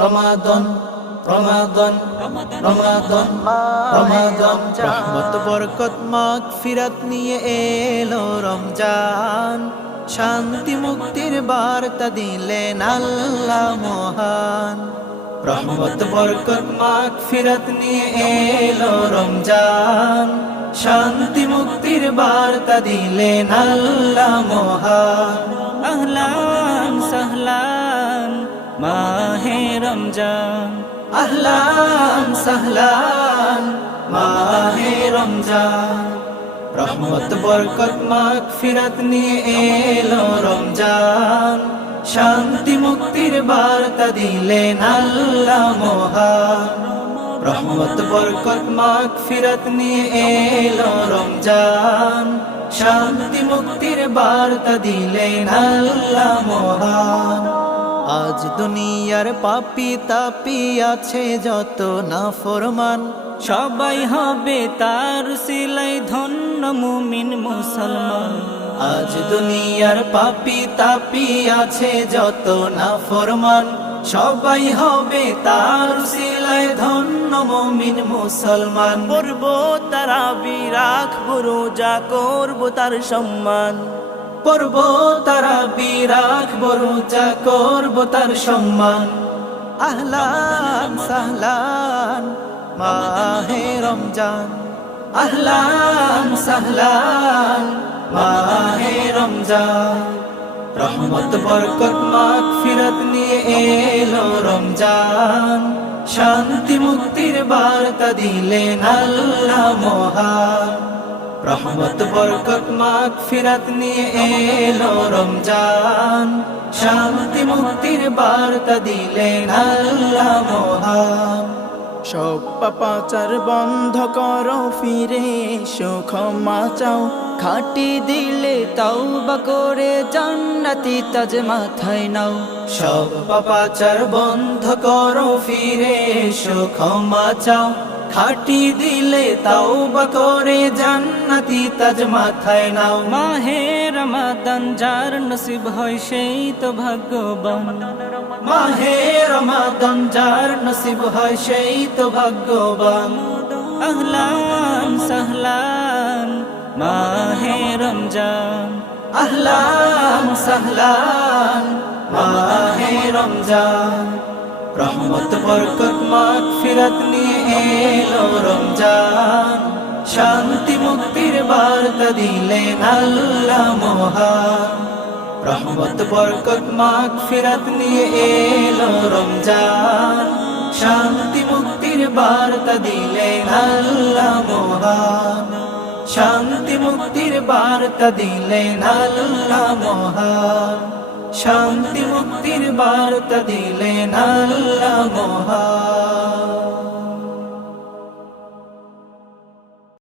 রমাদন রমাদন রমাদন। রমাদন রহমত বরকত মাগ ফিরাত নিয়ে এলো রমজান। শান্তি মুক্তির বার্তা দিলেন আল্লাহ মহান। রহমত বরকত মাগ ফিরাত নিয়ে এলো রমজান। শান্তি মুক্তির বার্তা দিলেন আল্লাহ মহান। রমজান। আহলান সাহলান, মাহে রমজান। রহমত, বরকত, মাগ, ফিরাত নিয়ে এলো রমজান। শান্তি, মুক্তির বার্তা দিলেন আল্লাহ মহান। রহমত, বরকত, মাগ, ফিরাত নিয়ে এলো রমজান। শান্তি, মুক্তির বার্তা দিলেন আল্লাহ মহান। আজ দুনিয়ার পাপি তাপি আছে যত না ফরমান সবাই হবে তার সিলাই ধন্য মুমিন মুসলমান। আজ দুনিয়ার পাপি তাপি আছে যত না ফরমান সবাই হবে তার সিলায় ধন্য মমিন মুসলমান। করব তারা রাখব রোজা করব তার সম্মান। পর্ব, তারা বিরাখ বরুজা করব তার সম্মান। আহলান সাহলান, মাহে রমজান। আহলান সাহলান, মাহে রমজান। রহমত, বরকত, মাগ, ফিরত নিয়ে এলো রমজান। শান্তি, মুক্তির বার্তা দিলেন আল্লাহ মহান। রহমত, বরকত, মাগ, ফিরাত নিয়ে এলো রমজান। শান্তি মুক্তির বার্তা দিলেন আল্লাহ মহান। সব পাপাচার বন্ধ করো, ফিরে সুখ মাচাও চাও। খাটি দিলে তাও বা করে জান্নাতি তাজ মাথায় নাও। সব পাপাচার বন্ধ করো, ফিরে সুখ ক্ষমা চাও। খাটি দিলে তাও বা করে জান্নাতি তাজ মাথায় নাও। মাহে রমাদান যার নসিব হয় সেই তো ভাগ্যবান। মাহে রমাদান যার নসিব হয় সেই তো ভাগ্যবান। আহলান সাহলান মাহে রমজান। আহলান সাহলান মাহে রমজান। রহমত, বরকত, মাগ, ফিরাত নিয়ে এলো রমজান। শান্তি মুক্তির বার্তা দিলেন আল্লাহ মহান। রহমত, বরকত, মাগ, ফিরাত নিয়ে এলো রমজান। শান্তি মুক্তির বার্তা দিলেন আল্লাহ মহান। শান্তি মুক্তির বার্তা দিলেন আল্লাহ মহান। শান্তি মুক্তির বার্তা দিলেন আল্লাহ মহান।